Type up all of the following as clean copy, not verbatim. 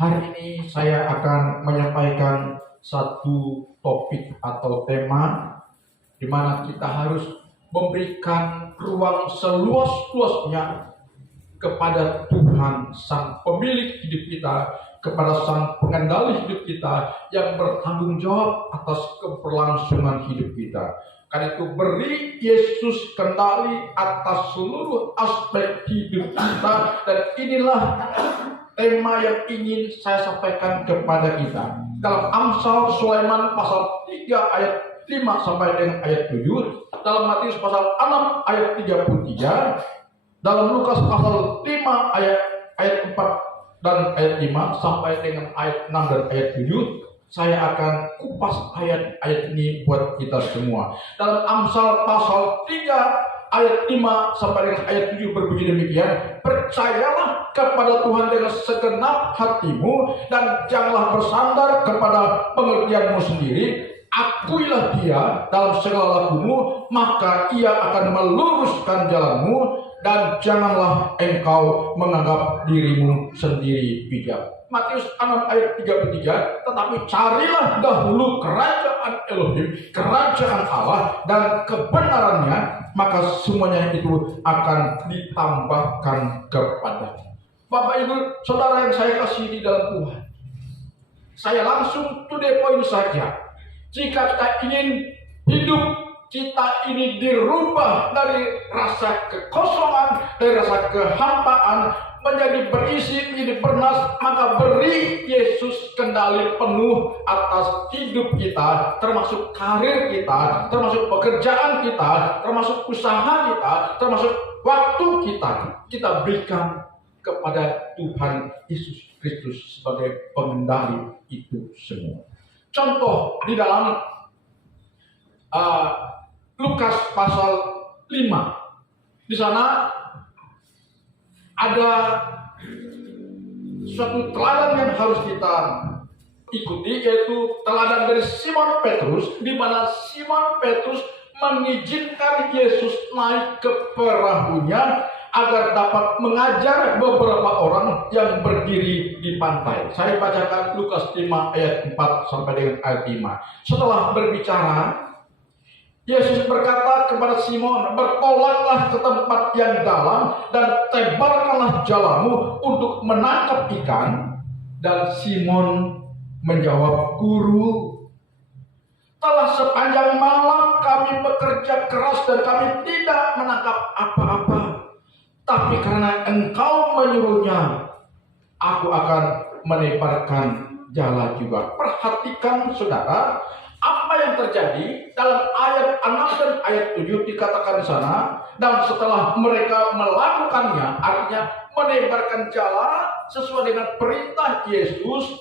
Hari ini saya akan menyampaikan satu topik atau tema di mana kita harus memberikan ruang seluas-luasnya kepada Tuhan, Sang Pemilik hidup kita, kepada Sang Pengendali hidup kita yang bertanggung jawab atas keberlangsungan hidup kita. Karena itu beri Yesus kendali atas seluruh aspek hidup kita, dan inilah tema yang ingin saya sampaikan kepada kita. Dalam Amsal Sulaiman pasal 3 ayat 5 sampai dengan ayat 7, dalam Matius pasal 6 ayat 33, dalam Lukas pasal 5 ayat 4 dan ayat 5 sampai dengan ayat 6 dan ayat 7. Saya akan kupas ayat-ayat ini buat kita semua. Dalam Amsal pasal 3 ayat 5 sampai dengan ayat 7 berbunyi demikian: percayalah kepada Tuhan dengan segenap hatimu dan janganlah bersandar kepada pengertianmu sendiri. Akuilah Dia dalam segala lakumu, maka Ia akan meluruskan jalanmu, dan janganlah engkau menganggap dirimu sendiri bijak. Matius 6 ayat 33, tetapi carilah dahulu kerajaan Elohim, kerajaan Allah dan kebenarannya, maka semuanya itu akan ditambahkan kepadamu. Bapak Ibu Saudara yang saya kasihi di dalam Tuhan, saya langsung to the point saja. Jika kita ingin hidup kita ini dirubah dari rasa kekosongan, dari rasa kehampaan, menjadi berisi, menjadi bernas, maka beri Yesus kendali penuh atas hidup kita, termasuk karir kita, termasuk pekerjaan kita, termasuk usaha kita, termasuk waktu kita. Kita berikan kepada Tuhan Yesus Kristus sebagai pengendali itu semua. Contoh di dalam Lukas pasal 5. Di sana ada suatu teladan yang harus kita ikuti, yaitu teladan dari Simon Petrus, di mana Simon Petrus mengizinkan Yesus naik ke perahunya agar dapat mengajar beberapa orang yang berdiri di pantai. Saya bacakan Lukas 5 ayat 4 sampai dengan ayat 5. Setelah berbicara, Yesus berkata kepada Simon, bertolaklah ke tempat yang dalam dan tebarkanlah jalamu untuk menangkap ikan. Dan Simon menjawab, Guru, telah sepanjang malam kami bekerja keras dan kami tidak menangkap apa-apa. Tapi karena Engkau menyuruhnya, aku akan menebarkan jala juga. Perhatikan saudara, apa yang terjadi dalam ayat 6 dan ayat 7 dikatakan di sana. Dan setelah mereka melakukannya, artinya menebarkan jala sesuai dengan perintah Yesus,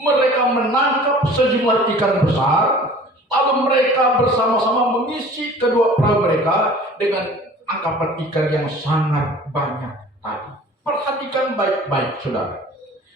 mereka menangkap sejumlah ikan besar. Lalu mereka bersama-sama mengisi kedua perahu mereka dengan angkapan ikan yang sangat banyak tadi. Perhatikan baik-baik saudara.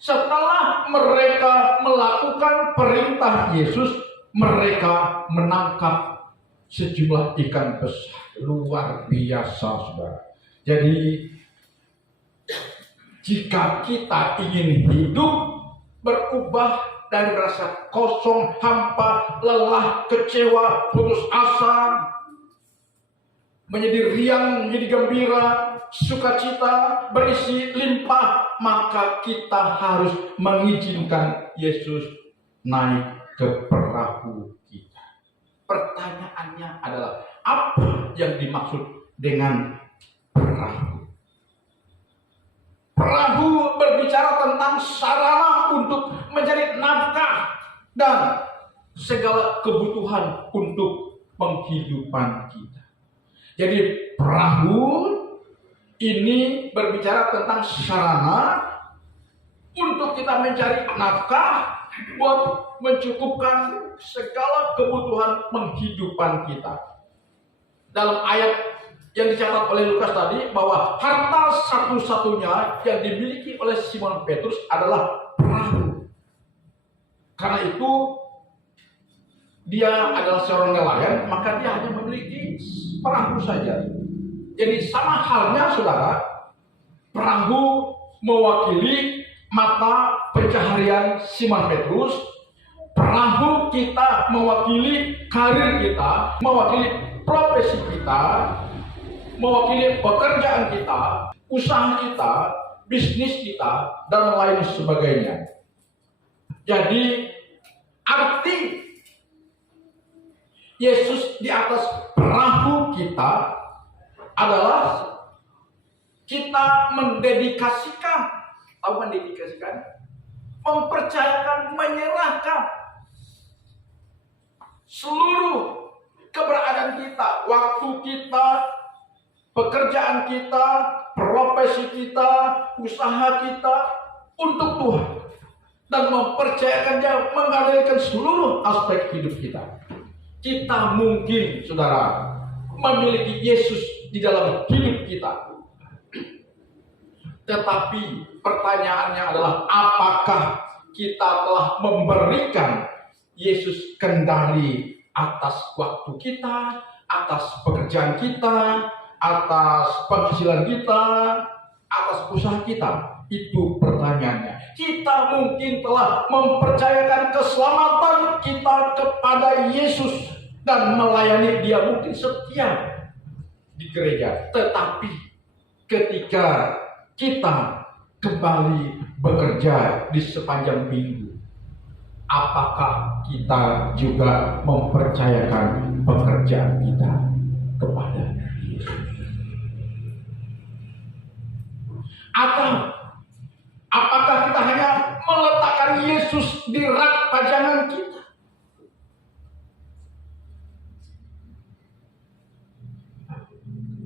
Setelah mereka melakukan perintah Yesus, mereka menangkap sejumlah ikan besar. Luar biasa saudara. Jadi jika kita ingin hidup berubah dari rasa kosong, hampa, lelah, kecewa, putus asa, menjadi riang, menjadi gembira, sukacita, berisi limpah, maka kita harus mengizinkan Yesus naik ke perahu kita. Pertanyaannya adalah, apa yang dimaksud dengan perahu? Perahu berbicara tentang sarana untuk mencari nafkah dan segala kebutuhan untuk penghidupan kita. Jadi perahu ini berbicara tentang sarana untuk kita mencari nafkah buat mencukupkan segala kebutuhan penghidupan kita. Dalam ayat yang dicatat oleh Lukas tadi, bahwa harta satu-satunya yang dimiliki oleh Simon Petrus adalah perahu. Karena itu dia adalah seorang nelayan, maka dia hanya memiliki perahu saja. Jadi sama halnya saudara, perahu mewakili mata pencaharian Simon Petrus, perahu kita mewakili karir kita, mewakili profesi kita, mewakili pekerjaan kita, usaha kita, bisnis kita, dan lain sebagainya. Jadi arti Yesus di atas perahu kita adalah kita mendedikasikan, tahu mendedikasikan? Mempercayakan, menyerahkan seluruh keberadaan kita, waktu kita, pekerjaan kita, profesi kita, usaha kita untuk Tuhan, dan mempercayakan Dia mengendalikan seluruh aspek hidup kita. Kita mungkin, saudara, memiliki Yesus di dalam hidup kita. Tetapi pertanyaannya adalah, apakah kita telah memberikan Yesus kendali atas waktu kita, atas pekerjaan kita, atas penghasilan kita, atas usaha kita? Itu pertanyaannya. Kita mungkin telah mempercayakan keselamatan kita kepada Yesus dan melayani Dia, mungkin setia di gereja. Tetapi ketika kita kembali bekerja di sepanjang minggu, apakah kita juga mempercayakan pekerjaan kita kepada Yesus? Atau apakah kita hanya meletakkan Yesus di rak pajangan kita?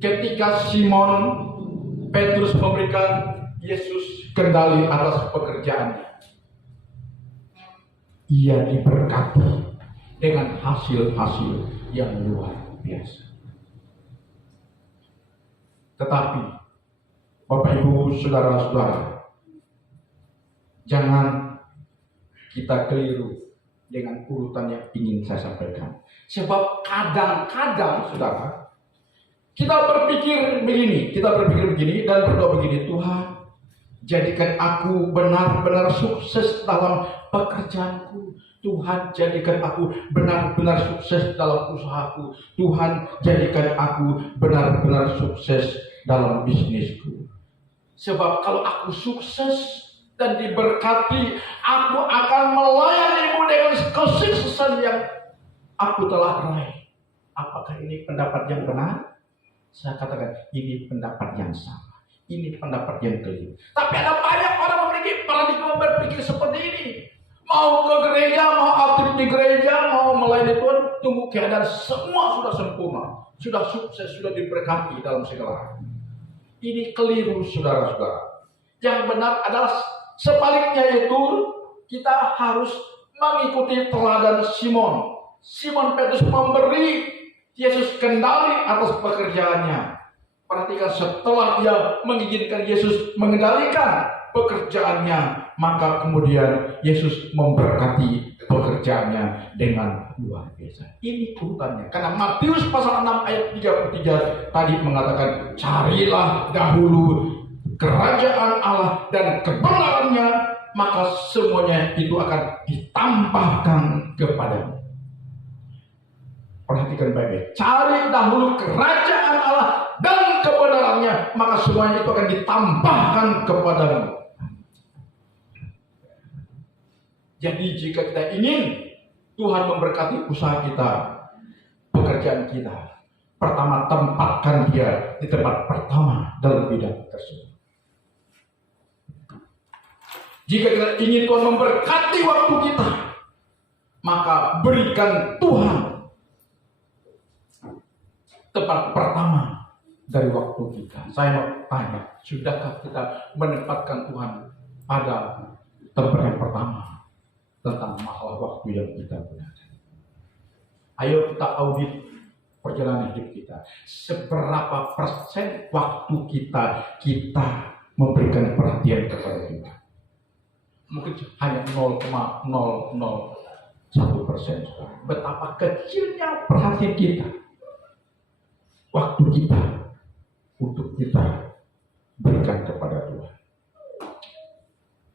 Ketika Simon Petrus memberikan Yesus kendali atas pekerjaannya, ia diberkati dengan hasil-hasil yang luar biasa. Tetapi Bapak Ibu, saudara-saudara, jangan kita keliru dengan urutan yang ingin saya sampaikan. Sebab kadang-kadang, saudara, kita berpikir begini dan berdoa begini: Tuhan, jadikan aku benar-benar sukses dalam pekerjaanku. Tuhan, jadikan aku benar-benar sukses dalam usahaku. Tuhan, jadikan aku benar-benar sukses dalam bisnisku. Sebab kalau aku sukses dan diberkati, aku akan melayanimu dengan kesuksesan yang aku telah raih. Apakah ini pendapat yang benar? Saya katakan, ini pendapat yang salah. Ini pendapat yang keliru. Tapi ada banyak orang memiliki paradigma berpikir seperti ini. Mau ke gereja, mau aktif di gereja, mau melayani Tuhan, tunggu keadaan semua sudah sempurna, sudah sukses, sudah diberkati dalam segala hal. Ini keliru, saudara-saudara. Yang benar adalah sebaliknya, yaitu kita harus mengikuti teladan Simon. Simon Petrus memberi Yesus kendali atas pekerjaannya. Perhatikan, setelah dia mengizinkan Yesus mengendalikan pekerjaannya, maka kemudian Yesus memberkati pekerjaannya dengan luar biasa. Ini urutannya. Karena Matius pasal 6 ayat 33 tadi mengatakan, carilah dahulu kerajaan Allah dan kebenarannya, maka semuanya itu akan ditambahkan kepadamu. Perhatikan baik-baik. Cari dahulu kerajaan Allah dan kebenarannya, maka semuanya itu akan ditambahkan kepadamu. Jadi jika kita ingin Tuhan memberkati usaha kita, pekerjaan kita, pertama tempatkan Dia di tempat pertama dalam bidang tersebut. Jika kita ingin Tuhan memberkati waktu kita, maka berikan Tuhan tempat pertama dari waktu kita. Saya mau tanya, sudahkah kita menempatkan Tuhan pada tempat yang pertama tentang masalah waktu yang kita gunakan? Ayo kita audit perjalanan hidup kita. Seberapa persen waktu kita memberikan perhatian kepada Tuhan? Mungkin hanya 0,001%. Betapa kecilnya perhatian kita, waktu kita untuk kita berikan kepada Tuhan.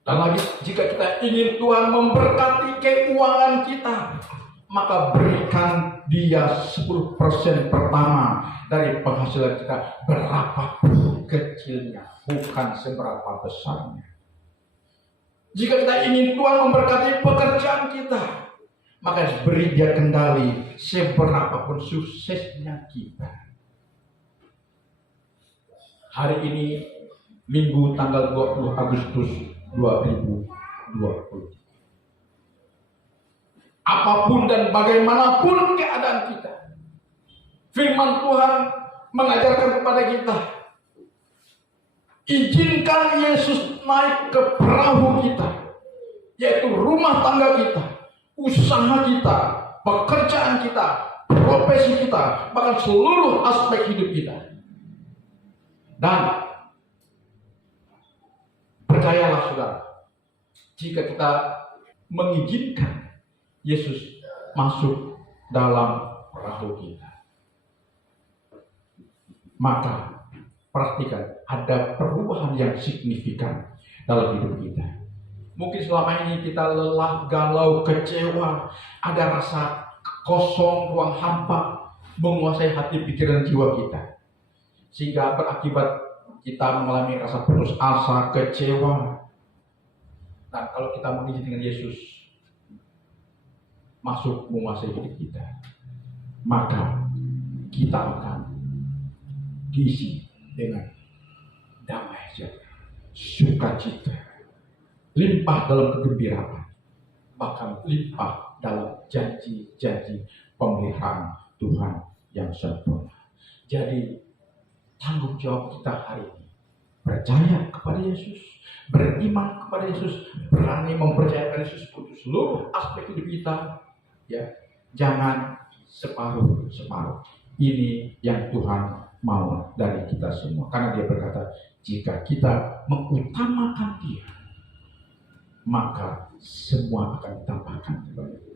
Dan lagi, jika kita ingin Tuhan memberkati keuangan kita, maka berikan dia 10% pertama dari penghasilan kita, berapapun kecilnya, bukan seberapa besarnya. Jika kita ingin Tuhan memberkati pekerjaan kita, maka beri dia kendali seberapapun suksesnya kita. Hari ini Minggu tanggal 20 Agustus 2020. Apapun dan bagaimanapun keadaan kita, firman Tuhan mengajarkan kepada kita, izinkan Yesus naik ke perahu kita, yaitu rumah tangga kita, usaha kita, pekerjaan kita, profesi kita, bahkan seluruh aspek hidup kita. Dan percayalah saudara, jika kita mengizinkan Yesus masuk dalam perahu kita, maka perhatikan, ada perubahan yang signifikan dalam hidup kita. Mungkin selama ini kita lelah, galau, kecewa, ada rasa kosong, ruang hampa menguasai hati, pikiran, jiwa kita, sehingga berakibat kita mengalami rasa putus asa, kecewa. Dan kalau kita mengizinkan Yesus masuk menguasai hidup kita, maka kita akan diisi dengan damai sejahtera, sukacita, limpah dalam kegembiraan, bahkan limpah dalam janji-janji pemeliharaan Tuhan yang sempurna. Jadi tanggung jawab kita hari ini, percaya kepada Yesus, beriman kepada Yesus, berani mempercayakan Yesus untuk seluruh aspek hidup kita. Ya, jangan separuh-separuh. Ini yang Tuhan mau dari kita semua. Karena dia berkata, jika kita mengutamakan dia, maka semua akan ditambahkan kepada kita.